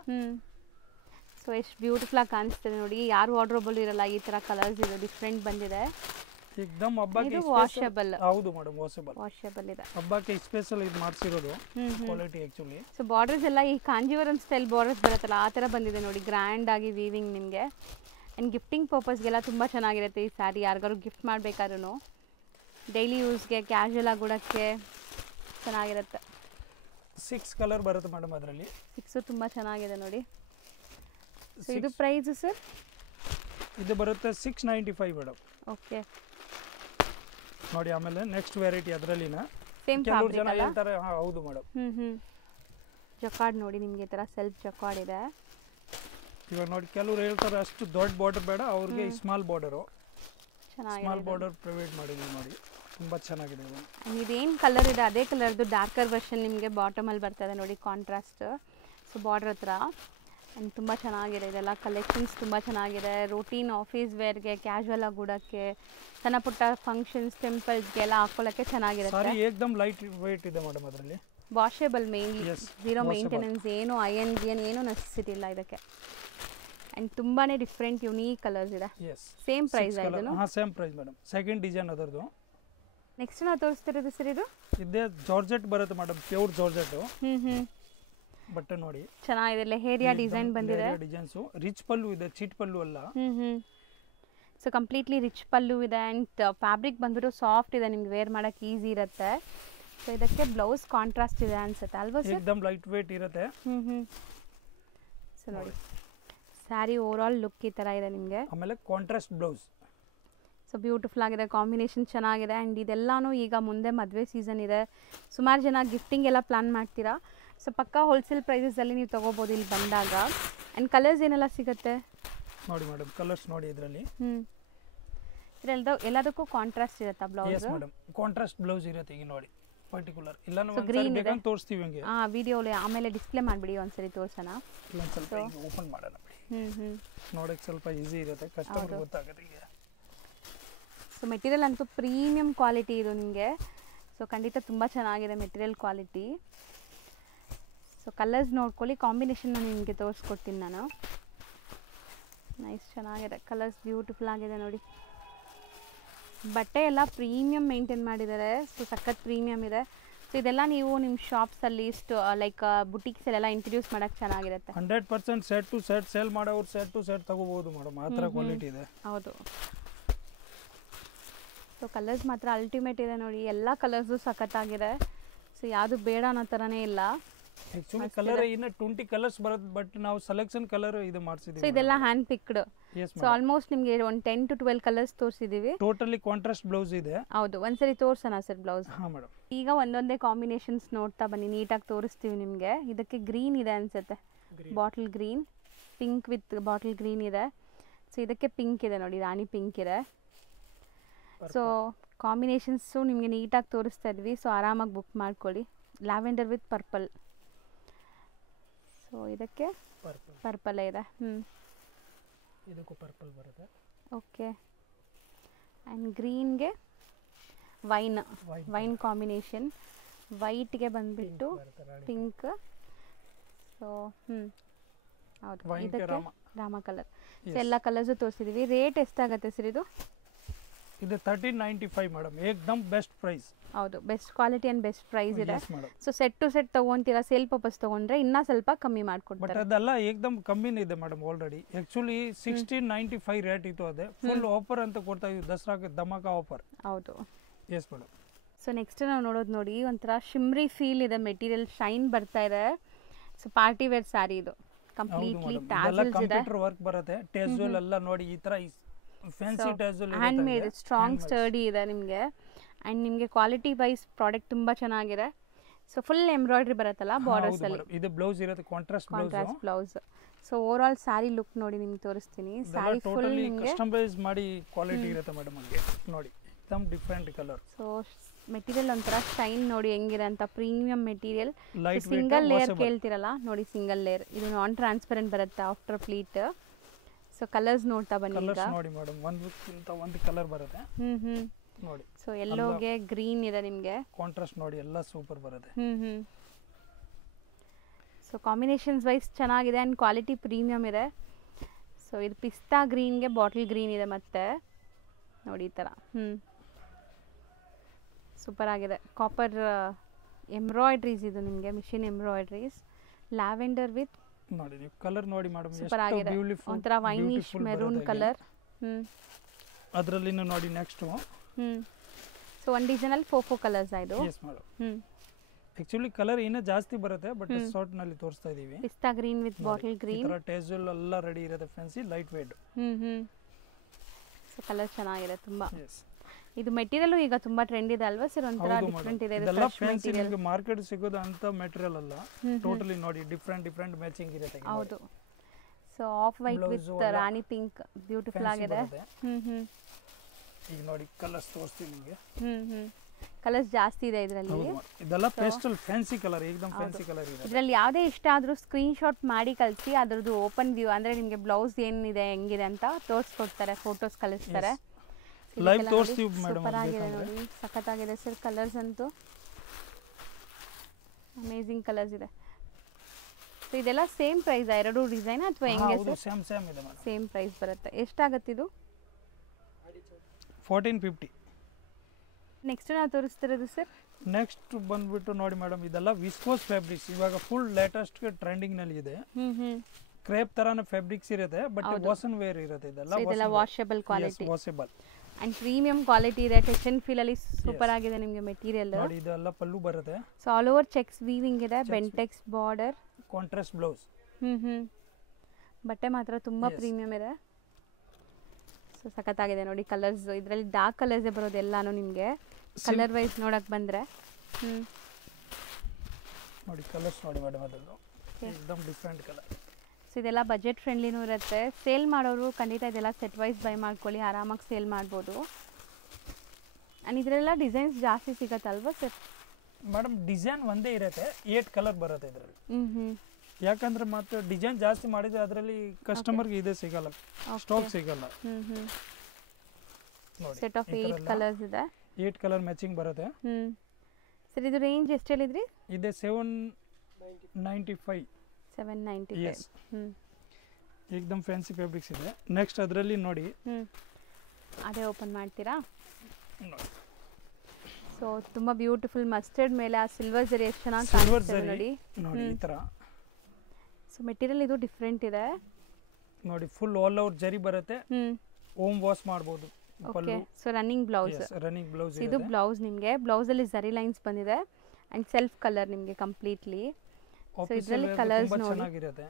ಸೊ ಎಷ್ಟು ಬ್ಯೂಟಿಫುಲ್ ಆಗಿ ಕಾಣಿಸ್ತಿದೆ ನೋಡಿ. ಯಾರು ವಾರ್ಡ್ರೋಬಲ್ ಇರಲ್ಲ ಈ ತರ ಕಲರ್ಸ್ ಇದೆ, ಡಿಫ್ರೆಂಟ್ ಬಂದಿದೆ. ಏಕ್ದಮ್ ಹಬ್ಬಕ್ಕೆ ಇದು ವಾಷಬಲ್. ಹೌದು ಮೇಡಮ್, ವಾಷಬಲ್ ಇದೆ. ಹಬ್ಬಕ್ಕೆ ಸ್ಪೆಷಲ್ ಇದು ಮಾಡಿಸಿರೋದು ಕ್ವಾಲಿಟಿ ಆಕ್ಚುಲಿ. ಸೊ ಬಾರ್ಡರ್ಸ್ ಎಲ್ಲ ಈ ಕಾಂಜೀವರಂ ಸ್ಟೈಲ್ ಬಾರ್ಡರ್ಸ್ ಬರುತ್ತಲ್ಲ ಆ ಥರ ಬಂದಿದೆ ನೋಡಿ, ಗ್ರ್ಯಾಂಡ್ ಆಗಿ ವೀವಿಂಗ್ ನಿಮಗೆ. ಆ್ಯಂಡ್ ಗಿಫ್ಟಿಂಗ್ ಪರ್ಪಸ್ಗೆಲ್ಲ ತುಂಬ ಚೆನ್ನಾಗಿರುತ್ತೆ ಈ ಸ್ಯಾರಿ. ಯಾರಿಗಾರು ಗಿಫ್ಟ್ ಮಾಡಬೇಕಾದ್ರೂ ಡೈಲಿ ಯೂಸ್ಗೆ ಕ್ಯಾಶುವಲ್ ಆಗಿ ಉಡೋಕ್ಕೆ ಚೆನ್ನಾಗಿರುತ್ತೆ. 6 ಕಲರ್ ಬರುತ್ತೆ ಮೇಡಮ್ ಅದರಲ್ಲಿ. 6 ತುಂಬ ಚೆನ್ನಾಗಿದೆ ನೋಡಿ. ಸೊ ಇದು ಪ್ರೈಸ್ ಸರ್? ಇದು ಬರುತ್ತೆ 695 ಮೇಡಮ್. ಓಕೆ. ನೋಡಿ ಆಮೇಲೆ ನೆಕ್ಸ್ಟ್ ವೆರೈಟಿ ಅದರಲ್ಲಿನ ಸೇಮ್ ಕೆಲವರು ಫ್ಯಾಬ್ರಿಕ್ ಜನ ಅಲ್ಲ? ಹೇಳ್ತಾರೆ. ಹಾ ಹೌದು ಮೇಡಮ್. ಜಕಾರ್ಡ್ ನೋಡಿ ನಿಮಗೆ ಈ ಥರ ಸೆಲ್ಫ್ ಜಕಾರ್ಡ್ ಇದೆ. ಇವಾಗ ನೋಡಿ ಕೆಲವರು ಹೇಳ್ತಾರೆ ಅಷ್ಟು ದೊಡ್ಡ ಬಾರ್ಡರ್ ಬೇಡ, ಅವ್ರಿಗೆ ಸ್ಮಾಲ್ ಬಾರ್ಡರು, ಸ್ಮಾಲ್ ಚೆನ್ನಾಗಿದೆ. ಬಾರ್ಡರ್ ಪ್ರೊವೈಡ್ ಮಾಡಿದ್ದೀವಿ ನೋಡಿ. ತುಂಬ ಚೆನ್ನಾಗಿದೆ ಇದು. ಇದೇನು ಕಲರ್ ಇದೆ ಅದೇ ಕಲರ್ದು ಡಾರ್ಕರ್ ವರ್ಷನ್ ನಿಮಗೆ ಬಾಟಮಲ್ಲಿ ಬರ್ತದೆ ನೋಡಿ, ಕಾಂಟ್ರಾಸ್ಟ್. ಸೊ ಬಾರ್ಡರ್ ಹತ್ರ. ಆ್ಯಂಡ್ ತುಂಬ ಚೆನ್ನಾಗಿದೆ ಇದೆಲ್ಲ ಕಲೆಕ್ಷನ್ಸ್, ತುಂಬ ಚೆನ್ನಾಗಿದೆ. ರೂಟೀನ್ ಆಫೀಸ್ ವೇರ್ಗೆ, ಕ್ಯಾಶುವಲ್ ಆಗಿ ಉಡೋಕ್ಕೆ, ಸಣ್ಣ ಪುಟ್ಟ ಫಂಕ್ಷನ್ಸ್ ಟೆಂಪಲ್ಸ್ಗೆ ಎಲ್ಲ ಹಾಕೊಳ್ಳೋಕ್ಕೆ ಚೆನ್ನಾಗಿರುತ್ತೆ. ಸಾರಿ ಏಕ್ದಮ್ ಲೈಟ್ ವೇಟ್ ಇದೆ ಮೇಡಮ್ ಅದರಲ್ಲಿ. Washable mainly, Yes, zero washable. Maintenance, ಏನು ಐಯನ್ ಗಿಯನ್ ಏನೂ ನೆಸೆಸಿಟಿ ಇಲ್ಲ ಇದಕ್ಕೆ. ಆ್ಯಂಡ್ ತುಂಬಾ ಡಿಫ್ರೆಂಟ್ ಯುನೀಕ್ ಕಲರ್ಸ್ ಇದೆ. ಎಸ್. ಸೇಮ್ ಪ್ರೈಸ್ ಇದನ್ನು? ಹಾಂ same price madam. Second design ಅದರದು. ನೆಕ್ಸ್ಟ್ ನಾವು ತೋರಿಸ್ತಿರೋದು ಸರ್ ಇದು? ಇದೇ ಜಾರ್ಜೆಟ್ ಬರುತ್ತೆ ಮೇಡಮ್, ಪ್ಯೂರ್ ಜಾರ್ಜೆಟು. ಬಟ್ಟೆ ನೋಡಿ ಚೆನ್ನಾಗಿದೆ. ಲೆಹೇರಿಯಾ ಡಿಸೈನ್ ಬಂದಿದೆ. ಡಿಸೈನ್ಸು ರಿಚ್ ಪಲ್ಲು ಇದೆ, ಚೀಟ್ ಪಲ್ಲು ಅಲ್ಲ. ಸೊ ಕಂಪ್ಲೀಟ್ಲಿ ರಿಚ್ ಪಲ್ಲು ಇದೆ. ಆ್ಯಂಡ್ ಫ್ಯಾಬ್ರಿಕ್ ಬಂದ್ಬಿಟ್ಟು ಸಾಫ್ಟ್ ಇದೆ, ನಿಮ್ಗೆ ವೇರ್ ಮಾಡೋಕ್ಕೆ ಈಸಿ ಇರುತ್ತೆ. ಸೊ ಇದಕ್ಕೆ ಬ್ಲೌಸ್ ಕಾಂಟ್ರಾಸ್ಟ್ ಇದೆ ಅನ್ಸುತ್ತೆ ಅಲ್ವಾ ಸರ್? ಏಕ್ದಮ್ ಲೈಟ್ ವೇಟ್ ಇರುತ್ತೆ. ಸೊ ನೋಡಿ ಸ್ಯಾರಿ ಓವರ್ ಆಲ್ ಲುಕ್ ಈ ಥರ ಇದೆ ನಿಮಗೆ. ಆಮೇಲೆ ಕಾಂಟ್ರಾಸ್ಟ್ ಬ್ಲೌಸ್. ಸೊ ಬ್ಯೂಟಿಫುಲ್ ಆಗಿದೆ, ಕಾಂಬಿನೇಷನ್ ಚೆನ್ನಾಗಿದೆ. ಆ್ಯಂಡ್ ಇದೆಲ್ಲನೂ ಈಗ ಮುಂದೆ ಮದುವೆ ಸೀಸನ್ ಇದೆ, ಸುಮಾರು ಜನ ಗಿಫ್ಟಿಂಗ್ ಎಲ್ಲ ಪ್ಲಾನ್ ಮಾಡ್ತೀರಾ. ಸೊ ಪಕ್ಕಾ ಹೋಲ್ಸೇಲ್ ಪ್ರೈಸಸಲ್ಲಿ ನೀವು ತೊಗೋಬೋದು ಇಲ್ಲಿ ಬಂದಾಗ. ಆ್ಯಂಡ್ ಕಲರ್ಸ್ ಏನೆಲ್ಲ ಸಿಗುತ್ತೆ ನೋಡಿ ಮೇಡಮ್, ಕಲರ್ಸ್ ನೋಡಿ ಇದರಲ್ಲಿ. ಎಲ್ಲದಕ್ಕೂ ಕಾಂಟ್ರಾಸ್ಟ್ ಇರುತ್ತಾ blouse? Yes madam, contrast blouse ಇರುತ್ತೆ. ಈಗ ನೋಡಿ ಪರ್ಟಿಕ್ಯುಲರ್ ಇಲ್ಲ So green ಇದೆ. ಬೇಕಂತ ತೋರಿಸ್ತೀವಿ ಹಂಗೆ. ವಿಡಿಯೋಲಿ ಆಮೇಲೆ ಡಿಸ್ಪ್ಲೇ ಮಾಡಿಬಿಡಿ ಒಂದ್ಸರಿ ತೋರ್ಸೋಣ. ಒಂದು ಸ್ವಲ್ಪ ಓಪನ್ ಮಾಡೋಣ ಬಿಡಿ. ನೋಡೋಕ್ಕೆ ಸ್ವಲ್ಪ ಈಸಿ ಇರುತ್ತೆ, ಕಸ್ಟಮರ್ ಗೊತ್ತಾಗುತ್ತೆ ಈಗ. ಸೊ ಮೆಟೀರಿಯಲ್ ಅಂತೂ ಪ್ರೀಮಿಯಂ ಕ್ವಾಲಿಟಿ ಇದು ನಿಮಗೆ. ಸೊ ಖಂಡಿತ ತುಂಬ ಚೆನ್ನಾಗಿದೆ ಮೆಟೀರಿಯಲ್ ಕ್ವಾಲಿಟಿ. ಸೊ ಕಲರ್ಸ್ ನೋಡ್ಕೊಳ್ಳಿ, ಕಾಂಬಿನೇಷನ್ ನಿಮಗೆ ತೋರಿಸ್ಕೊಡ್ತೀನಿ ನಾನು. ನೈಸ್, ಚೆನ್ನಾಗಿದೆ ಕಲರ್ಸ್, ಬ್ಯೂಟಿಫುಲ್ ಆಗಿದೆ ನೋಡಿ. ಬಟ್ಟೆ ಎಲ್ಲ ಪ್ರೀಮಿಯಂ ಮೇಂಟೈನ್ ಮಾಡಿದ್ದಾರೆ. ಸೊ ಸಖತ್ ಪ್ರೀಮಿಯಂ ಇದೆ. ಸೊ ಇದೆಲ್ಲ ನೀವು ನಿಮ್ಮ ಶಾಪ್ಸಲ್ಲಿ ಲೈಕ್ ಬುಟೀಕ್ಸಲ್ಲೆಲ್ಲ ಇಂಟ್ರಡ್ಯೂಸ್ ಮಾಡೋಕ್ಕೆ ಚೆನ್ನಾಗಿರುತ್ತೆ. 100% ಸೆಟ್ ಟು ಸೆಟ್ ಸೇಲ್ ಮಾಡೋರು ಸೆಟ್ ಟು ಸೆಟ್ ತಗೋಬಹುದು ಮೇಡಮ್, ಆ ಥರ ಕ್ವಾಲಿಟಿ ಇದೆ. ಹೌದು. ಸೊ ಕಲರ್ಸ್ ಮಾತ್ರ ಅಲ್ಟಿಮೇಟ್ ಇದೆ ನೋಡಿ, ಎಲ್ಲ ಕಲರ್ಸು ಸಖತ್ತಾಗಿದೆ. ಸೊ ಯಾವುದು ಬೇಡ ಅನ್ನೋ ಥರನೇ ಇಲ್ಲ. ಆಕ್ಚುಲಿ ಕಲರ್ ಇನ್ನು 20 ಕಲರ್ಸ್ ಬರುತ್ತೆ, ಬಟ್ ನಾವು ಸೆಲೆಕ್ಷನ್ ಕಲರ್ ಇದು ಸೊ ಮಾಡಿಸಿದ್ದೀವಿ. ಇದೆಲ್ಲ hand picked. Yes so almost ನಿಮಗೆ ಒಂದು 10 to 12 ಕಲರ್ಸ್ ತೋರಿಸಿದ್ದೀವಿ. ಟೋಟಲಿ ಕಾಂಟ್ರಾಸ್ಟ್ ಬ್ಲೌಸ್ ಇದೆ. ಹೌದು, ಒಂದ್ಸರಿ ತೋರ್ಸೋಣ ಸರ್ ಬ್ಲೌಸ್? ಹಾಂ ಮೇಡಮ್. ಈಗ ಒಂದೊಂದೇ ಕಾಂಬಿನೇಷನ್ಸ್ ನೋಡ್ತಾ ಬನ್ನಿ, ನೀಟಾಗಿ ತೋರಿಸ್ತೀವಿ ನಿಮಗೆ. ಇದಕ್ಕೆ ಗ್ರೀನ್ ಇದೆ ಅನ್ಸುತ್ತೆ, bottle green, pink with bottle green ಇದೆ. ಸೊ ಇದಕ್ಕೆ ಪಿಂಕ್ ಇದೆ ನೋಡಿ, ರಾಣಿ ಪಿಂಕ್ ಇದೆ. ಸೊ ಕಾಂಬಿನೇಷನ್ಸು ನಿಮಗೆ ನೀಟಾಗಿ ತೋರಿಸ್ತಾ ಇದ್ವಿ. ಸೊ ಆರಾಮಾಗಿ ಬುಕ್ ಮಾಡ್ಕೊಳ್ಳಿ. Lavender with purple. ಸೊ ಇದಕ್ಕೆ ಪರ್ಪಲೇ ಇದೆ. ಇದಕ್ಕೂ ಪರ್ಪಲ್ ಬರುತ್ತೆ. ಓಕೆ. ಆ್ಯಂಡ್ ಗ್ರೀನ್ಗೆ ವೈನ್ ಕಾಂಬಿನೇಷನ್, ವೈಟ್ಗೆ ಬಂದುಬಿಟ್ಟು ಪಿಂಕ್. ಸೊ ಹೌದು, ಇದಕ್ಕೆ ರಾಮ ಕಲರ್. ಸೊ ಎಲ್ಲ ಕಲರ್ಸು ತೋರಿಸಿದ್ದೀವಿ. ರೇಟ್ ಎಷ್ಟಾಗುತ್ತೆ ಸರ್ ಇದು? ಇದು 1395 ಮೇಡಮ್, ಏಕ್ದಮ್ ಬೆಸ್ಟ್ ಪ್ರೈಸ್. ಹೌದು, best quality and best price ಇದೆ. Yes madam. So set to set ತೊಗೊತೀರಾ, ಸೇಲ್ ಪರ್ಪಸ್ ತೊಗೊಂಡ್ರೆ ಇನ್ನೂ ಸ್ವಲ್ಪ ಕಮ್ಮಿ ಬಟ್ ಮಾಡಿಕೊಡ್ತಾರೆ. ಅದೆಲ್ಲ ಏಕ್ದಮ್ ಕಮ್ಮಿನೇ ಇದೆ ಮೇಡಮ್. ಆಲ್ರೆಡಿ ಆ್ಯಕ್ಚುಲಿ 1695 ರೇಟ್ ಇತ್ತು, ಅದೇ ಫುಲ್ ಆಫರ್ ಅಂತ ಕೊಡ್ತಾ ಇದ್ವಿ, ದಸರಾಗೆ ಧಮಾಕ ಆಫರ್. ಹೌದು. S madam. ಸೊ ನೆಕ್ಸ್ಟ್ ನಾವು ನೋಡೋದು ನೋಡಿ, ಒಂಥರ ಶಿಮ್ರಿ ಫೀಲ್ ಇದೆ, ಮೆಟೀರಿಯಲ್ ಶೈನ್ ಬರ್ತಾ ಇದೆ. ಸೊ ಪಾರ್ಟಿ ವೇರ್ ಸ್ಯಾರಿ ಇದು, ಕಂಪ್ಲೀಟ್ಲಿ ಇದೆಲ್ಲ ಟ್ಯಾಸಲ್ಸ್ ಇದೆ, ಕಂಪ್ಯೂಟರ್ ವರ್ಕ್ ಬರುತ್ತೆ. ಟೆಜುಲ್ ಎಲ್ಲ ನೋಡಿ ಈ ತರ ಫ್ಯಾನ್ಸಿ ಟೆಜುಲ್ ಹ್ಯಾಂಡ್ ಮೇಡ್ ಸ್ಟ್ರಾಂಗ್ ಸ್ಟರ್ಡಿ ಇದೆ ನಿಮಗೆ. ಆ್ಯಂಡ್ ನಿಮಗೆ ಕ್ವಾಲಿಟಿ ವೈಸ್ ಪ್ರಾಡಕ್ಟ್ ತುಂಬ ಚೆನ್ನಾಗಿದೆ. ಸೊ ಫುಲ್ ಎಂಬ್ರಾಯ್ಡ್ರಿ ಬರುತ್ತಲ್ಲ ಬಾರ್ಡರ್ಸ್ ಅಲ್ಲಿ. ಇದು ಬ್ಲೌಸ್ ಇರುತ್ತೆ, contrast blouse. So over all sari look ನೋಡಿ ನಿಮ್ಗೆ ತೋರಿಸ್ತೀನಿ. ಸ್ಯಾರಿ ಫುಲ್ ನಿಮಗೆ ಕಸ್ಟಮೈಸ್ ಮಾಡಿ ಕ್ವಾಲಿಟಿ ಇರುತ್ತೆ ಮೇಡಮ್. ನಮಗೆ ನೋಡಿ एकदम ಡಿಫರೆಂಟ್ ಕಲರ್. ಸೊ ಮೆಟೀರಿಯಲ್ ಒಂಥರ ಶೈನ್ ನೋಡಿ ಹೆಂಗಿದೆ ಅಂತ, ಪ್ರೀಮಿಯಂ ಮೆಟೀರಿಯಲ್. ಸಿಂಗಲ್ ಲೇಯರ್ ಕೇಳ್ತಿರಲ್ಲ ನೋಡಿ, ಸಿಂಗಲ್ ಲೇಯರ್. ಇದು ನಾನ್ ಟ್ರಾನ್ಸ್ಪರೆಂಟ್ ಬರುತ್ತೆ ಆಫ್ಟರ್ ಪ್ಲೀಟ್. ಸೊ ಕಲರ್ಸ್ ನೋಡ್ತಾ ಬನ್ನಿ ಈಗ. ನೋಡಿ ಮೇಡಮ್, ಒಂದಕ್ಕಿಂತ ಒಂದು ಕಲರ್ ಬರುತ್ತೆ ನೋಡಿ. ಸೊ ಎಲ್ಲೋಗೆ ಗ್ರೀನ್ ಇದೆ ನಿಮಗೆ, ಕಾಂಟ್ರಾಸ್ಟ್ ನೋಡಿ ಎಲ್ಲ ಸೂಪರ್ ಬರುತ್ತೆ. ಸೊ ಕಾಂಬಿನೇಷನ್ಸ್ ವೈಸ್ ಚೆನ್ನಾಗಿದೆ ಆ್ಯಂಡ್ ಕ್ವಾಲಿಟಿ ಪ್ರೀಮಿಯಮ್ ಇದೆ. ಸೊ ಇದು ಪಿಸ್ತಾ ಗ್ರೀನ್ಗೆ ಬಾಟಲ್ ಗ್ರೀನ್ ಇದೆ ಮತ್ತೆ ನೋಡಿ ಈ ಥರ. ಸೂಪರ್ ಆಗಿದೆ. ಕಾಪರ್ ಎಂಬ್ರಾಯ್ಡ್ರೀಸ್ ಇದು ನಿಮಗೆ, ಮಿಷಿನ್ ಎಂಬ್ರಾಯ್ಡ್ರೀಸ್. ಲ್ಯಾವೆಂಡರ್ ವಿತ್ ನೋಡಿ ನೀವು ಕಲರ್ ನೋಡಿ ಮೇಡಮ್, ಸೂಪರ್ ಆಗಿದೆ. ಒಂಥರ ವೈನಿಶ್ ಮೆರೂನ್ ಕಲರ್. ಅದರಲ್ಲಿ ನೋಡಿ ನೆಕ್ಸ್ಟ್ ಸೊ ಒಂದು ಡಿಸೈನಲ್ಲಿ 4 ಕಲರ್ಸ್ ಆಯಿತು. Yes madam. ಆಕ್ಚುಲಿ ಕಲರ್ ಇನ್ನೂ ಜಾಸ್ತಿ ಬರುತ್ತೆ, ಬಟ್ ಶಾರ್ಟ್ ನಲ್ಲಿ ತೋರಿಸ್ತಾ ಇದೀವಿ. ಪಿಸ್ತಾ ಗ್ರೀನ್ ವಿತ್ ಬಾಟಲ್ ಗ್ರೀನ್. ಈ ತರ ಟೇಜಲ್ ಎಲ್ಲ ರೆಡಿ ಇರುತ್ತೆ, fancy light weight. So colour ಚೆನ್ನಾಗಿದೆ ತುಂಬಾ. ಇದು ಮೆಟೀರಿಯಲ್ ಈಗ ತುಂಬಾ ಟ್ರೆಂಡ್ ಇದೆ ಅಲ್ವಾ ಸರ್? ಒಂಥರ ಡಿಫರೆಂಟ್ ಇದೆ. ಇದೆಲ್ಲ ಫ್ಯಾನ್ಸಿ ನಿಮಗೆ ಮಾರ್ಕೆಟ್ ಸಿಗೋದು ಅಂತ ಮೆಟೀರಿಯಲ್ ಅಲ್ಲ, ಟೋಟಲಿ ನೋಡಿ ಡಿಫರೆಂಟ್ ಮ್ಯಾಚಿಂಗ್ ಇರುತ್ತೆ. ಹೌದು. So of white with Rani pink beautiful ಆಗಿದೆ. ಈಗ ನೋಡಿ ಕಲರ್ಸ್ ತೋರಿಸ್ತೀನಿ ನಿಮಗೆ. ಕಲರ್ಸ್ ಜಾಸ್ತಿ ಇದೆ ಇದರಲ್ಲಿ. ಇದೆಲ್ಲ ಪೇಸ್ಟಲ್ ಫ್ಯಾನ್ಸಿ ಕಲರ್, एकदम ಫ್ಯಾನ್ಸಿ ಕಲರ್ ಇದೆ. ಇದರಲ್ಲಿ ಯಾವುದೇ ಇಷ್ಟ ಆದ್ರೂ ಸ್ಕ್ರೀನ್ ಶಾಟ್ ಮಾಡಿ ಕಳಿಸಿ, ಅದರದ್ದು ಓಪನ್ ವ್ಯೂ ಅಂದ್ರೆ ನಿಮಗೆ ಬ್ಲೌಸ್ ಏನಿದೆ ಹೆಂಗಿದೆ ಅಂತ ತೋರಿಸ್ಕೊಡ್ತಾರೆ, ಫೋಟೋಸ್ ಕಳಿಸ್ತಾರೆ. ಲೈವ್ ತೋರಿಸ್ತೀವಿ ಮೇಡಮ್. ಸೂಪರ್ ಆಗಿದೆ ನೋಡಿ, ಸಖತ್ತಾಗಿದೆ ಸರ್. ಕಲರ್ಸ್ ಅಂತೂ ಅಮೇಜಿಂಗ್ ಕಲರ್ಸ್ ಇದೆ. ಸೊ ಇದೆಲ್ಲ ಸೇಮ್ ಪ್ರೈಸ್ ಎರಡು ಡಿಸೈನ್ ಅಥವಾ ಹೆಂಗೆ ಸರ್? ಸೇಮ್ ಇದೆ ಮೇಡಮ್, ಸೇಮ್ ಪ್ರೈಸ್ ಬರುತ್ತೆ. ಎಷ್ಟಾಗುತ್ತೆ ಇದು? 1450. ನೆಕ್ಸ್ಟ್ ನಾವು ತೋರಿಸ್ತಿರೋದು ಸರ್, ನೆಕ್ಸ್ಟ್ ಬಂದ್ಬಿಟ್ಟು ನೋಡಿ ಮೇಡಮ್, ಇದೆಲ್ಲ ವಿಸ್ಕೋಸ್ ಫ್ಯಾಬ್ರಿಕ್ಸ್. ಇವಾಗ ಫುಲ್ ಲೇಟೆಸ್ಟ್ ಟ್ರೆಂಡಿಂಗ್ ನಲ್ಲಿ ಇದೆ. ಕ್ರೇಪ್ ತರಾನ ಫ್ಯಾಬ್ರಿಕ್ಸ್ ಇರುತ್ತೆ, ಬಟ್ ವಾಷನ್ ವೇರ್ ಇರುತ್ತೆ. ಇದೆಲ್ಲ washable quality, washable and premium quality ಇದೆ. ಟಚ್ ಅಂಡ್ ಫೀಲ್ ಅಲ್ಲಿ ಸೂಪರ್ ಆಗಿದೆ ನಿಮಗೆ ಮೆಟೀರಿಯಲ್. ನೋಡಿ ಇದೆಲ್ಲ ಪಲ್ಲು ಬರುತ್ತೆ. So all over cheques weaving ಇದೆ, ಬೆಂಟೆಕ್ಸ್ ಬಾರ್ಡರ್, ಕಾಂಟ್ರಾಸ್ಟ್ ಬ್ಲೌಸ್. ಬಟ್ಟೆ ಮಾತ್ರ ತುಂಬಾ ಪ್ರೀಮಿಯಂ ಇದೆ. ಸೊ ಸಖತ್ತಾಗಿದೆ ನೋಡಿ ಕಲರ್ಸ್. ಇದರಲ್ಲಿ ಡಾರ್ಕ್ ಕಲರ್ಸ್ ಬರೋದು ಎಲ್ಲಾನು ನಿಮಗೆ. ಕಲರ್ ವೈಸ್ ನೋಡಕ್ ಬಂದ್ರೆ ನೋಡಿ ಕಲರ್ಸ್ ನೋಡಿ ಮೇಡಮ್, ಅದೆಲ್ಲ एकदम ಡಿಫರೆಂಟ್ ಕಲರ್. ಸೊ ಇದೆಲ್ಲ ಬಜೆಟ್ ಫ್ರೆಂಡ್ಲಿನೂ ಇರುತ್ತೆ. ಸೇಲ್ ಮಾಡೋರು ಖಂಡಿತ ಇದೆಲ್ಲ ಸೆಟ್ ವೈಸ್ ಬೈ ಮಾಡ್ಕೊಳ್ಳಿ, ಆರಾಮಾಗಿ ಸೇಲ್ ಮಾಡ್ಬೋದು. ಆ್ಯಂಡ್ ಇದರೆಲ್ಲ ಡಿಸೈನ್ಸ್ ಜಾಸ್ತಿ ಸಿಗತ್ತಲ್ವಾ ಸರ್? ಮೇಡಮ್ ಡಿಸೈನ್ ಒಂದೇ ಇರುತ್ತೆ, 8 ಕಲರ್ ಬರುತ್ತೆ ಇದರಲ್ಲಿ. ಯಾಕಂದ್ರೆ ಮತ್ತೆ ಡಿಸೈನ್ ಜಾಸ್ತಿ ಮಾಡಿದ್ರೆ ಅದರಲ್ಲಿ ಕಸ್ಟಮರ್ಗೆ ಇದೆ ಸಿಗಲ್ಲ, ಸ್ಟಾಕ್ ಸಿಗಲ್ಲ. ನೋಡಿ ಸೆಟ್ ಆಫ್ 8 ಕಲರ್ಸ್ ಇದೆ, 8 ಕಲರ್ ಮ್ಯಾಚಿಂಗ್ ಬರುತ್ತೆ. ಸರ್ ಇದು ರೇಂಜ್ ಎಷ್ಟು ಹೇಳಿದ್ರಿ? ಇದೆ 795. 795. एकदम ಫ್ಯಾನ್ಸಿ ಫ್ಯಾಬ್ರಿಕ್ಸ್ ಇದೆ. ನೆಕ್ಸ್ಟ್ ಅದರಲ್ಲಿ ನೋಡಿ, ಅದೇ ಓಪನ್ ಮಾಡ್ತೀರಾ? ಸೊ ತುಂಬಾ ಬ್ಯೂಟಿಫುಲ್ ಮಸ್ಟರ್ಡ್ ಮೇಲೆ ಆ ಸಿಲ್ವರ್ ಜರಿ ಎಷ್ಟು ಚೆನ್ನಾಗಿ ಕಾಣಿಸ್ತಿದೆ ನೋಡಿ. ನೋಡಿ ಈ ತರ. ಸೊ ಮೆಟೀರಿಯಲ್ ಇದು ಡಿಫರೆಂಟ್ ಇದೆ ನೋಡಿ, ಫುಲ್ ಆಲ್ ಓವರ್ ಜರಿ ಬರುತ್ತೆ. ಹೋಮ್ ವಾಶ್ ಮಾಡಬಹುದು. ಓಕೆ. ಸೊ ರನ್ನಿಂಗ್ ಬ್ಲೌಸ್, ಇದು ಬ್ಲೌಸ್ ನಿಮಗೆ. ಬ್ಲೌಸ್ ಅಲ್ಲಿ ಜರಿ ಲೈನ್ಸ್ ಬಂದಿದೆ ಅಂಡ್ ಸೆಲ್ಫ್ ಕಲರ್ ನಿಮಗೆ ಕಂಪ್ಲೀಟ್ಲಿ. ಸೊ ಇದರಲ್ಲಿ ಕಲರ್ಸ್ ನೋಡಿ ಚೆನ್ನಾಗಿರುತ್ತೆ.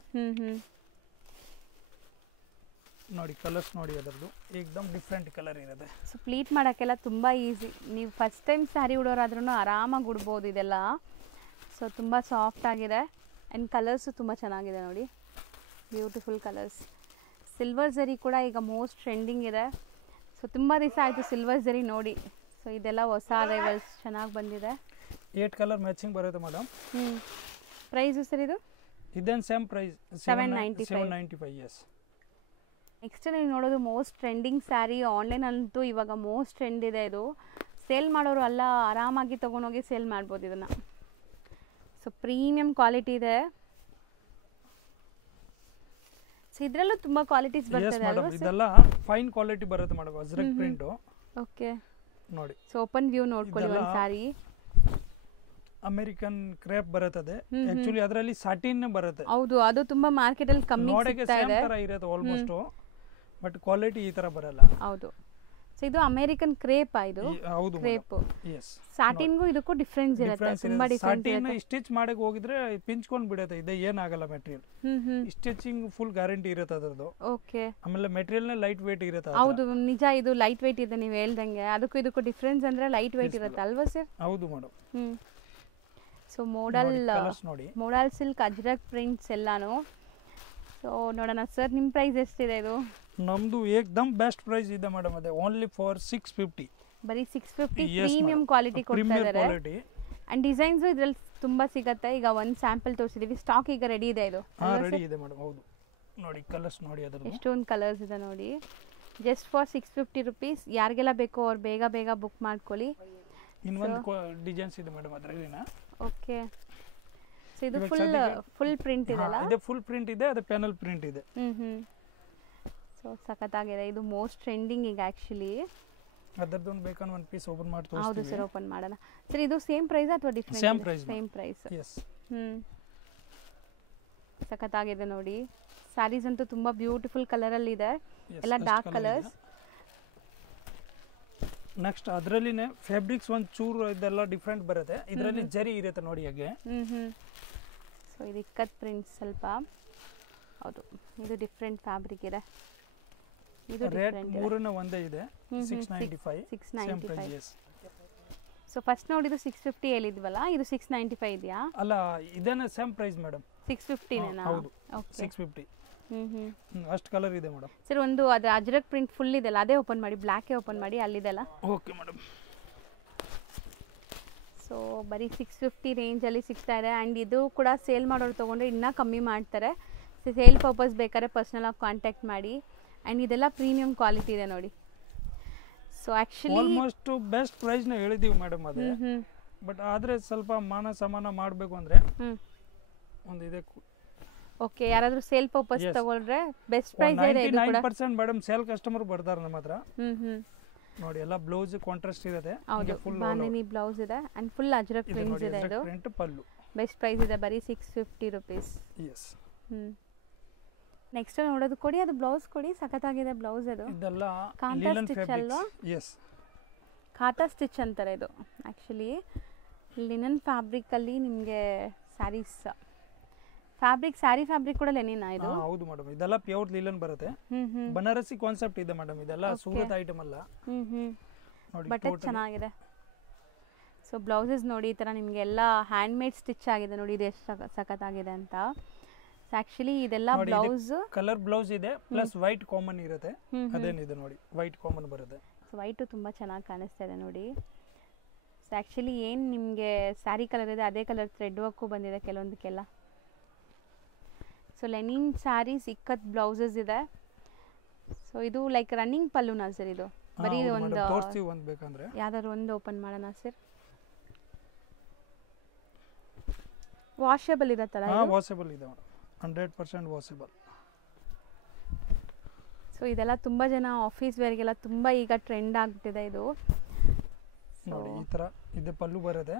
ನೋಡಿ ಕಲರ್ಸ್ ನೋಡಿ, ಅದರದ್ದು एकदम ಡಿಫರೆಂಟ್ ಕಲರ್ ಇರುತ್ತೆ. ಸೊ ಪ್ಲೀಟ್ ಮಾಡೋಕ್ಕೆಲ್ಲ ತುಂಬ ಈಸಿ. ನೀವು ಫಸ್ಟ್ ಟೈಮ್ ಸ್ಯಾರಿ ಉಡೋರಾದ್ರೂ ಆರಾಮಾಗಿ ಉಡ್ಬೋದು ಇದೆಲ್ಲ. ಸೊ ತುಂಬ ಸಾಫ್ಟ್ ಆಗಿದೆ ಆ್ಯಂಡ್ ಕಲರ್ಸು ತುಂಬ ಚೆನ್ನಾಗಿದೆ ನೋಡಿ, ಬ್ಯೂಟಿಫುಲ್ ಕಲರ್ಸ್. ಸಿಲ್ವರ್ ಜರಿ ಕೂಡ ಈಗ ಮೋಸ್ಟ್ ಟ್ರೆಂಡಿಂಗ್ ಇದೆ. ಸೊ ತುಂಬ ದಿವಸ ಆಯಿತು ಸಿಲ್ವರ್ ಜರಿ ನೋಡಿ. ಸೊ ಇದೆಲ್ಲ ಹೊಸ ಅರೈವಲ್ಸ್, ಚೆನ್ನಾಗಿ ಬಂದಿದೆ. 8 ಕಲರ್ ಮ್ಯಾಚಿಂಗ್ ಬರುತ್ತೆ ಮೇಡಮ್. ಪ್ರೈಸು ಸರ್ ಇದು? ಇದೇನು ಸೇಮ್ ಪ್ರೈಸ್, 795. ಎಸ್. ನೆಕ್ಸ್ಟ್ ನೀವು ನೋಡೋದು ಮೋಸ್ಟ್ ಟ್ರೆಂಡಿಂಗ್ ಸ್ಯಾರಿ. ಆನ್ಲೈನ್ ಅಂತೂ ಇವಾಗ ಮೋಸ್ಟ್ ಟ್ರೆಂಡ್ ಇದೆ ಇದು. ಸೇಲ್ ಮಾಡೋರು ಎಲ್ಲ ಆರಾಮಾಗಿ ತೊಗೊಂಡೋಗಿ ಸೇಲ್ ಮಾಡ್ಬೋದು ಇದನ್ನು. ಸೊ ಪ್ರೀಮಿಯಂ ಕ್ವಾಲಿಟಿ ಇದೆ. ಸೊ ಇದರಲ್ಲೂ ತುಂಬ ಕ್ವಾಲಿಟೀಸ್ ಬರ್ತದೆ ಅಲ್ವಾ ಸರ್? ಇದೆಲ್ಲ ಫೈನ್ ಕ್ವಾಲಿಟಿ ಬರುತ್ತೆ ಮೇಡಮ್, ಅಜ್ರಕ್ ಪ್ರಿಂಟ್. ಓಕೆ ನೋಡಿ. ಸೊ ಓಪನ್ ವ್ಯೂ ನೋಡ್ಕೊಳ್ಳಿ ಒಂದು ಸ್ಯಾರಿ. ಅಮೆರಿಕನ್ ಕ್ರೇಪ್ ಬರುತ್ತದೆ. ಆಕ್ಚುಲಿ ಅದರಲ್ಲಿ ಸಾಟಿನ್ ಬರುತ್ತೆ. ಹೌದು, ಅದು ತುಂಬಾ ಮಾರ್ಕೆಟ್ ಅಲ್ಲಿ ಕಮ್ಮಿ ಸಿಗ್ತಾ ಇದೆ. ಇರುತ್ತೆ ಆಲ್ಮೋಸ್ಟ್, ಬಟ್ ಕ್ವಾಲಿಟಿ ಈ ತರ ಬರಲ್ಲ. ಹೌದು. ಸೊ ಇದು ಅಮೆರಿಕನ್ ಕ್ರೇಪ್ ಇದು ಹೌದು ಕ್ರೇಪ್ ಎಸ್ ಸ್ಯಾಟಿನ್ಗೂ ಇದಕ್ಕೂ ಡಿಫ್ರೆನ್ಸ್ ಇರುತ್ತೆ ತುಂಬಾ ಡಿಫ್ರೆಂಟ್ ಸಾಟಿನ್ ಸ್ಟಿಚ್ ಮಾಡಕ್ ಹೋಗಿದ್ರೆ ಪಿಂಚ್ಕೊಂಡ್ ಬಿಡುತ್ತೆ ಇದೆ ಏನಾಗಲ್ಲ ಮೆಟೀರಿಯಲ್ ಸ್ಟಿಚಿಂಗ್ ಫುಲ್ ಗ್ಯಾರಂಟಿ ಇರುತ್ತೆ ಅದರದ್ದು ಓಕೆ ಆಮೇಲೆ ಮೆಟೀರಿಯಲ್ ಲೈಟ್ ವೇಟ್ ಇರುತ್ತೆ ಹೌದು ನಿಜ ಇದು ಲೈಟ್ ವೇಟ್ ಇದೆ ನೀವು ಹೇಳ್ದಂಗೆ ಅದಕ್ಕೂ ಇದಕ್ಕೂ ಡಿಫ್ರೆನ್ಸ್ ಅಂದ್ರೆ ಲೈಟ್ ವೇಟ್ ಇರುತ್ತೆ ಅಲ್ವಾ ಸರ್ ಹೌದು ಮೇಡಮ್ ಸೊ ಮೋಡಲ್ ನೋಡಿ ಮೋಡಲ್ ಸಿಲ್ಕ್ ಅಜ್ರಕ್ ಪ್ರಿಂಟ್ಸ್ ಎಲ್ಲಾನು ಸೊ ನೋಡೋಣ ಸರ್ ನಿಮ್ಮ ಪ್ರೈಸ್ ಎಷ್ಟಿದೆ ಇದು ನಮ್ದು ಏಕ್ದಮ್ ಬೆಸ್ಟ್ ಪ್ರೈಸ್ ಇದೆ ಮೇಡಮ್ ಅದೇ ಓನ್ಲಿ ಫಾರ್ 650 ಬರೀ 650 ಪ್ರೀಮಿಯಂ ಕ್ವಾಲಿಟಿ ಕೊಡ್ತಾ ಇದ್ದಾರೆ ಅಂಡ್ ಡಿಸೈನ್ಸ್ ಇದ್ರಲ್ಲಿ ತುಂಬಾ ಸಿಗುತ್ತೆ ಈಗ ಒಂದು ಸ್ಯಾಂಪಲ್ ತೋರಿಸಿದೀವಿ ಸ್ಟಾಕ್ ಈಗ ರೆಡಿ ಇದೆ ಇದು ರೆಡಿ ಇದೆ ಮೇಡಮ್ ಹೌದು ನೋಡಿ ಕಲರ್ಸ್ ನೋಡಿ ಅದರಲ್ಲಿ ಎಷ್ಟೊಂದು ಕಲರ್ಸ್ ಇದೆ ನೋಡಿ ಜಸ್ಟ್ ಫಾರ್ 650 ರುಪೀಸ್ ಯಾರಿಗೆಲ್ಲ ಬೇಕೋ ಅವ್ರು ಬೇಗ ಬೇಗ ಬುಕ್ ಮಾಡ್ಕೊಳ್ಳಿ ಇನ್ನೊಂದು ಡಿಸೈನ್ಸ್ ಇದೆ ಮೇಡಮ್ ಅದರಲ್ಲಿನ ಓಕೆ ಸೊ ಇದು ಫುಲ್ ಪ್ರಿಂಟ್ ಇದೆ ಅಲ್ಲ ಇದು ಫುಲ್ ಪ್ರಿಂಟ್ ಇದೆ ಅದು ಪ್ಯಾನಲ್ ಪ್ರಿಂಟ್ ಇದೆ ಸೊ ಸಖತ್ತಾಗಿದೆ ಇದು ಮೋಸ್ಟ್ ಟ್ರೆಂಡಿಂಗ್ ಈಗ ಆಕ್ಚುಲಿ ಅದರದ್ದು ಒಂದು ಬೇಕಂದ್ರೆ ಒಂದು ಪೀಸ್ ಓಪನ್ ಮಾಡಿ ತೋರಿಸ್ತೀವಿ ಹೌದು ಸರ್ ಓಪನ್ ಮಾಡೋಣ ಸರ್ ಇದು ಸೇಮ್ ಪ್ರೈಸ್ ಅಥವಾ ಡಿಫರೆಂಟ್ ಸೇಮ್ ಪ್ರೈಸ್ ಎಸ್ ಸಖತ್ತಾಗಿದೆ ನೋಡಿ ಸ್ಯಾರೀಸ್ ಅಂತೂ ತುಂಬಾ ಬ್ಯೂಟಿಫುಲ್ ಕಲರ್ ಅಲ್ಲಿ ಇದೆ ಎಲ್ಲ ಡಾರ್ಕ್ ಕಲರ್ಸ್ ನೆಕ್ಸ್ಟ್ ಅದರಲ್ಲಿನೇ ಫ್ಯಾಬ್ರಿಕ್ಸ್ ಒಂದು ಚೂರು ಇದೆಲ್ಲ ಡಿಫರೆಂಟ್ ಬರುತ್ತೆ ಇದರಲ್ಲಿ ಜರಿ ಇರುತ್ತೆ ನೋಡಿ ಹಾಗೆ ಸೊ ಇದು ಇಕ್ಕತ್ ಪ್ರಿಂಟ್ ಸ್ವಲ್ಪ ಹೌದು ಇದು ಡಿಫರೆಂಟ್ ಫ್ಯಾಬ್ರಿಕ್ ಇದೆ ಇದು ರೇಟ್ ಮೂರನೇ ಒಂದೇ ಇದೆ 695 ಸೇಮ್ ಪ್ರೈಸ್ ಸೊ ಫಸ್ಟ್ ನೋಡಿ ಇದು 650 ಹೇಳಿದ್ವಲ್ಲ ಇದು 695 ಇದೆಯಾ ಅಲ್ಲ ಇದೇನ ಸೇಮ್ ಪ್ರೈಸ್ ಮೇಡಂ 650 ನೇನಾ ಹೌದು 650 ಅಷ್ಟು ಕಲರ್ ಇದೆ ಮೇಡಂ ಸರ್ ಒಂದು ಅದು ಅಜ್ರಕ್ ಪ್ರಿಂಟ್ ಫುಲ್ ಇದೆಲ್ಲ ಅದೇ ಓಪನ್ ಮಾಡಿ ಬ್ಲ್ಯಾಕ್ ಓಪನ್ ಮಾಡಿ ಅಲ್ಲಿದೆಲ್ಲ ಓಕೆ ಮೇಡಂ ಸೊ ಬರೀ 650 ರೇಂಜಲ್ಲಿ ಸಿಗ್ತಾ ಇದೆ ಆ್ಯಂಡ್ ಇದು ಕೂಡ ಸೇಲ್ ಮಾಡೋರು ತೊಗೊಂಡ್ರೆ ಇನ್ನೂ ಕಮ್ಮಿ ಮಾಡ್ತಾರೆ ಸೇಲ್ ಪರ್ಪಸ್ ಬೇಕಾದ್ರೆ ಪರ್ಸ್ನಲಾಗಿ ಕಾಂಟ್ಯಾಕ್ಟ್ ಮಾಡಿ ಆ್ಯಂಡ್ ಇದೆಲ್ಲ ಪ್ರೀಮಿಯಂ ಕ್ವಾಲಿಟಿ ಇದೆ ನೋಡಿ ಸೊ ಆ್ಯಕ್ಚುಲಿ ಆಲ್ಮೋಸ್ಟ್ ಬೆಸ್ಟ್ ಪ್ರೈಸ್ನ ಹೇಳಿದ್ದೀವಿ ಮೇಡಮ್ ಅದೇ ಬಟ್ ಆದರೆ ಸ್ವಲ್ಪ ಮಾನ ಸಮಾನ ಮಾಡಬೇಕು ಅಂದರೆ ಒಂದು ಇದೆ ಓಕೆ ಯಾರಾದರೂ ಸೇಲ್ ಪರ್ಪಸ್ ತಗೊಳ್ರೆ ಬೆಸ್ಟ್ ಪ್ರೈಸ್ ಇದೆ ಇದು ಕೂಡ 99% ಮೇಡಮ್ ಸೇಲ್ ಕಸ್ಟಮರ್ ಬರ್ತಾರೆ ನಮ್ಮ ಹತ್ರ ನೋಡಿ ಎಲ್ಲ ಬ್ಲೌಸ್ ಕಾಂಟ್ರಾಸ್ಟ್ ಇರುತ್ತೆ ಹೌದು ಫುಲ್ ಬಾಂದಿನಿ ಬ್ಲೌಸ್ ಇದೆ ಅಂಡ್ ಫುಲ್ ಅಜ್ರಕ್ ಪ್ರಿಂಟ್ಸ್ ಇದೆ ಇದು ಪ್ರಿಂಟ್ ಪಲ್ಲು ಬೆಸ್ಟ್ ಪ್ರೈಸ್ ಇದೆ ಬರೀ 650 ರೂಪೀಸ್ ಎಸ್ ನೆಕ್ಸ್ಟ್ ನೋಡೋದು ಕೊಡಿ ಅದು ಬ್ಲೌಸ್ ಕೊಡಿ ಸಖತ್ತಾಗಿದೆ ಬ್ಲೌಸ್ ಅದು ಇದೆಲ್ಲ ಕಾಂತಾ ಸ್ಟಿಚ್ ಅಲ್ವಾ ಎಸ್ ಕಾಂತಾ ಸ್ಟಿಚ್ ಅಂತಾರೆ ಇದು ಆ್ಯಕ್ಚುಲಿ ಲಿನನ್ ಫ್ಯಾಬ್ರಿಕಲ್ಲಿ ನಿಮಗೆ ಸ್ಯಾರೀಸ್ ಸ್ಯಾರಿ ಫ್ಯಾಬ್ರಿಕ್ ಕೂಡ ಲೆನಿನ್ ಇದು ಹೌದು ಮೇಡಮ್ ಇದೆಲ್ಲ ಪ್ಯೂರ್ ಲಿನನ್ ಬರುತ್ತೆ ಬನಾರಸಿ ಕಾನ್ಸೆಪ್ಟ್ ಇದೆ ಮೇಡಮ್ ಇದೆಲ್ಲ ಸೂರತ್ ಐಟಮ್ ಅಲ್ಲ ನೋಡಿ ಬಟ್ ಚೆನ್ನಾಗಿದೆ ಸೊ ಬ್ಲೌಸಸ್ ನೋಡಿ ಈ ತರ ನಿಮಗೆ ಎಲ್ಲ ಹ್ಯಾಂಡ್ ಮೇಡ್ ಸ್ಟಿಚ್ ಆಗಿದೆ ನೋಡಿ ಇದು ಎಷ್ಟು ಸಖತ್ತಾಗಿದೆ ಅಂತ ಆಕ್ಚುಲಿ ಇದೆಲ್ಲ ಬ್ಲೌಸ್ ಕಲರ್ ಬ್ಲೌಸ್ ಇದೆ ಪ್ಲಸ್ ವೈಟ್ ಕಾಮನ್ ಇರುತ್ತೆ ಅದೇನಿದೆ ನೋಡಿ ವೈಟ್ ಕಾಮನ್ ಬರುತ್ತೆ ಸೊ ವೈಟ್ ತುಂಬಾ ಚೆನ್ನಾಗಿ ಕಾಣಿಸ್ತಾ ಇದೆ ನೋಡಿ ಸೊ ಆಕ್ಚುಲಿ ಏನು ನಿಮಗೆ ಸ್ಯಾರಿ ಕಲರ್ ಇದೆ ಅದೇ ಕಲರ್ ಥ್ರೆಡ್ ವರ್ಕು ಬಂದಿದೆ ಕೆಲವೊಂದಕ್ಕೆಲ್ಲ so linen saris ikat blouses ಇದೆ ಸೊ ಇದು ಲೈಕ್ ರನ್ನಿಂಗ್ ಪಲ್ಲುನಾ ಸರ್ ಇದು ಬರೀ ಒಂದು ತೋರಿಸಿ ಒಂದು ಬೇಕಂದ್ರೆ ಯಾವ್ದಾದ್ರು ಒಂದು ಓಪನ್ ಮಾಡೋಣ ಸರ್ ವಾಷಬಲ್ ಇರುತ್ತಲ್ಲ ವಾಷಬಲ್ ಇದೆ 100% ವಾಷಬಲ್ ಸೊ ಇದೆಲ್ಲ ತುಂಬಾ ಜನ ಆಫೀಸ್ ವೇರ್ಗೆಲ್ಲ ತುಂಬಾ ಈಗ ಟ್ರೆಂಡ್ ಆಗ್ಬಿಟ್ಟಿದೆ ಇದು ನೋಡಿ ಈ ತರ ಇದೆ ಪಲ್ಲು ಬರುತ್ತೆ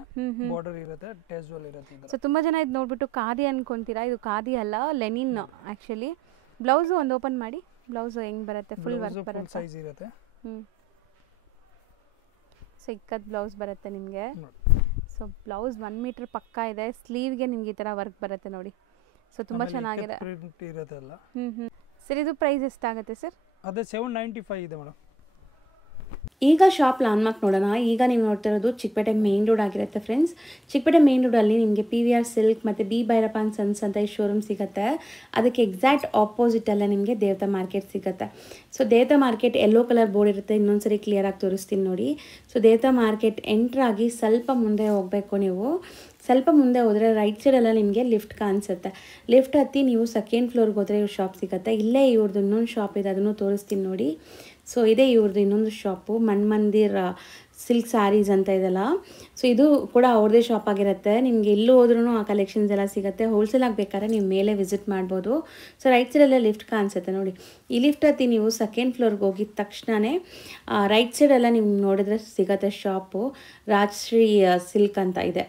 ಬಾರ್ಡರ್ ಇರುತ್ತೆ ಟೇಜುವಲ್ ಇರುತ್ತೆ ಸೊ ತುಂಬಾ ಜನ ಇದು ನೋಡ್ಬಿಟ್ಟು ಖಾದಿ ಅನ್ಕೊಂತೀರಾ ಇದು ಖಾದಿ ಅಲ್ಲ ಲೆನಿನ್ ಆಕ್ಚುಲಿ ಬ್ಲೌಸ್ ಒಂದು ಓಪನ್ ಮಾಡಿ ಬ್ಲೌಸ್ ಹೆಂಗ್ ಬರುತ್ತೆ ಫುಲ್ ವರ್ಕ್ ಬರುತ್ತೆ ಸೈಜ್ ಇರುತ್ತೆ ಸೊ ಇಕ್ಕದ ಬ್ಲೌಸ್ ಬರುತ್ತೆ ನಿಮಗೆ ಸೊ ಬ್ಲೌಸ್ 1 ಮೀಟರ್ ಪಕ್ಕಾ ಇದೆ ಸ್ಲೀವ್ಗೆ ನಿಮ್ಗೆ ಈ ತರ ವರ್ಕ್ ಬರುತ್ತೆ ನೋಡಿ ಸೊ ತುಂಬಾ ಚೆನ್ನಾಗಿದೆ ಪ್ರಿಂಟ್ ಇರುತ್ತೆ ಅಲ್ಲ ಸರ್ ಇದು ಪ್ರೈಸ್ ಎಷ್ಟಾಗುತ್ತೆ ಸರ್ ಅದೇ 795 ಇದೆ ಮೇಡಮ್ ಈಗ ಶಾಪ್ ಲ್ಯಾಂಡ್ಮಾರ್ಕ್ ನೋಡೋಣ ಈಗ ನೀವು ನೋಡ್ತಿರೋದು ಚಿಕ್ಕಪೇಟೆ ಮೇನ್ ರೋಡ್ ಆಗಿರುತ್ತೆ ಫ್ರೆಂಡ್ಸ್ ಚಿಕ್ಕಪೇಟೆ ಮೇನ್ ರೋಡಲ್ಲಿ ನಿಮಗೆ PVR ಸಿಲ್ಕ್ ಮತ್ತು ಬಿ ಭೈರಪ್ಪ ಆ್ಯಂಡ್ ಸನ್ಸ್ ಅಂತ ಈ ಶೋರೂಮ್ ಸಿಗುತ್ತೆ ಅದಕ್ಕೆ ಎಕ್ಸಾಕ್ಟ್ ಆಪೋಸಿಟಲ್ಲೇ ನಿಮಗೆ ದೇವತಾ ಮಾರ್ಕೆಟ್ ಸಿಗುತ್ತೆ ಸೊ ದೇವತಾ ಮಾರ್ಕೆಟ್ ಯೆಲ್ಲೋ ಕಲರ್ ಬೋರ್ಡ್ ಇರುತ್ತೆ ಇನ್ನೊಂದ್ಸರಿ ಕ್ಲಿಯರಾಗಿ ತೋರಿಸ್ತೀನಿ ನೋಡಿ ಸೊ ದೇವತಾ ಮಾರ್ಕೆಟ್ ಎಂಟ್ರಾಗಿ ಸ್ವಲ್ಪ ಮುಂದೆ ಹೋಗಬೇಕು ನೀವು ಸ್ವಲ್ಪ ಮುಂದೆ ಹೋದರೆ ರೈಟ್ ಸೈಡೆಲ್ಲ ನಿಮಗೆ ಲಿಫ್ಟ್ ಕಾಣಿಸುತ್ತೆ ಲಿಫ್ಟ್ ಹತ್ತಿ ನೀವು ಸೆಕೆಂಡ್ ಫ್ಲೋರ್ಗೆ ಹೋದರೆ ಇವ್ರ ಶಾಪ್ ಸಿಗುತ್ತೆ ಇಲ್ಲೇ ಇವ್ರದ್ದು ಇನ್ನೊಂದು ಶಾಪ್ ಇದೆ ಅದನ್ನು ತೋರಿಸ್ತೀನಿ ನೋಡಿ ಸೊ ಇದೇ ಇವ್ರದ್ದು ಇನ್ನೊಂದು ಶಾಪು ಮನ್ಮಂದಿರ್ ಸಿಲ್ಕ್ ಸ್ಯಾರೀಸ್ ಅಂತ ಇದೆಲ್ಲ ಸೊ ಇದು ಕೂಡ ಅವ್ರದ್ದೇ ಶಾಪ್ ಆಗಿರುತ್ತೆ ನಿಮಗೆ ಎಲ್ಲೂ ಹೋದ್ರೂ ಆ ಕಲೆಕ್ಷನ್ಸ್ ಎಲ್ಲ ಸಿಗುತ್ತೆ ಹೋಲ್ಸೇಲ್ ಆಗಬೇಕಾದ್ರೆ ನೀವು ಮೇಲೆ ವಿಸಿಟ್ ಮಾಡ್ಬೋದು ಸೊ ರೈಟ್ ಸೈಡಲ್ಲೇ ಲಿಫ್ಟ್ ಕಾಣಿಸುತ್ತೆ ನೋಡಿ ಈ ಲಿಫ್ಟ್ ಹತ್ತಿ ನೀವು ಸೆಕೆಂಡ್ ಫ್ಲೋರ್ಗೆ ಹೋಗಿದ ತಕ್ಷಣವೇ ರೈಟ್ ಸೈಡೆಲ್ಲ ನೀವು ನೋಡಿದ್ರೆ ಸಿಗುತ್ತೆ ಶಾಪು ರಾಜಶ್ರೀ ಸಿಲ್ಕ್ ಅಂತ ಇದೆ